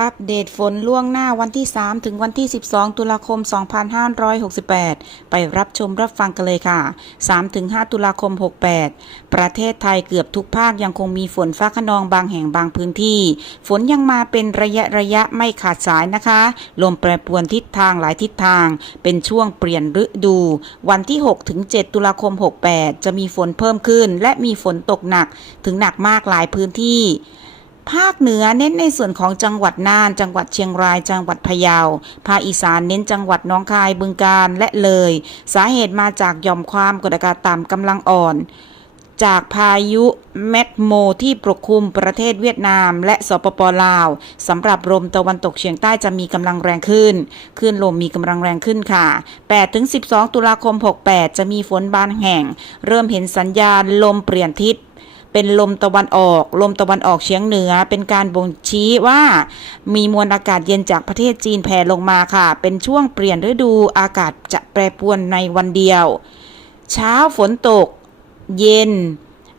อัปเดตฝนล่วงหน้าวันที่ 3 ถึงวันที่ 12 ตุลาคม 2568 ไปรับชมรับฟังกันเลยค่ะ3ถึง5ตุลาคม 68 ประเทศไทยเกือบทุกภาคยังคงมีฝนฟ้าขนองบางแห่งบางพื้นที่ ฝนยังมาเป็นระยะระยะไม่ขาดสายนะคะ ลมแปรปรวนทิศทางหลายทิศทาง เป็นช่วงเปลี่ยนฤดู วันที่6ถึง7ตุลาคม 68 จะมีฝนเพิ่มขึ้น และมีฝนตกหนักถึงหนักมากหลายพื้นที่ ภาคเหนือเน้นในส่วนของจังหวัดน่าน จังหวัดเชียงราย จังหวัดพะเยา ภาคอีสานเน้นจังหวัดน้องคาย บึงกาฬ และเลย สาเหตุมาจากย่อมความกดอากาศต่ำกำลังอ่อน จากพายุแมกโมที่ปกคลุมประเทศเวียดนาม และสปปลาวสำหรับลมตะวันตกเฉียงใต้จะมีกำลังแรงขึ้นคลื่นลมมีกำลังแรงขึ้นค่ะ 8-12 ตุลาคม 68 จะมีฝนบางแห่ง เริ่มเห็นสัญญาณลมเปลี่ยนทิศ เป็นลมตะวันออก ลมตะวันออกเฉียงเหนือ เป็นการบ่งชี้ว่า มีมวลอากาศเย็นจากประเทศจีนแผ่ลงมาค่ะ เป็นช่วงเปลี่ยนฤดูอากาศจะแปรปรวนในวันเดียว เช้าฝนตก เย็น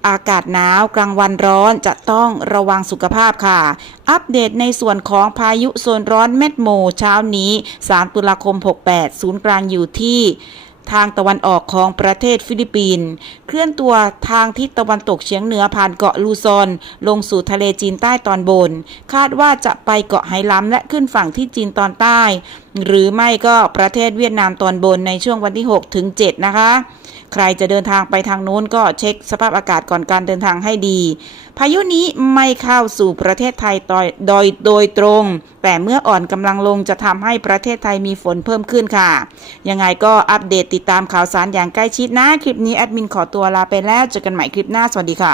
อากาศหนาวกลางวันร้อนจะต้องระวังสุขภาพค่ะ อัปเดตในส่วนของพายุโซนร้อนเม็ดโมเช้านี้ 3 ตุลาคม 68 ศูนย์กลางอยู่ที่ ทางตะวันออกของประเทศฟิลิปปินส์เคลื่อนตัวทางทิศตะวันตกเฉียงเหนือผ่านเกาะลูซอน ลงสู่ทะเลจีนใต้ตอนบน คาดว่าจะไปเกาะไหหลำและขึ้นฝั่งที่จีนตอนใต้ หรือไม่ก็ประเทศเวียดนามตอนบนในช่วงวันที่ 6 ถึง 7 นะคะ ใครจะเดินทางไปทางนู้นก็เช็คสภาพอากาศก่อนการเดินทางให้ดี พายุนี้ไม่เข้าสู่ประเทศไทยโดยโดยโดยตรง แต่เมื่ออ่อนกำลังลงจะทำให้ประเทศไทยมีฝนเพิ่มขึ้นค่ะ ยังไงก็อัปเดตติดตามข่าวสารอย่างใกล้ชิดนะ คลิปนี้แอดมินขอตัวลาไปแล้วเจอกันใหม่คลิปหน้าสวัสดีค่ะ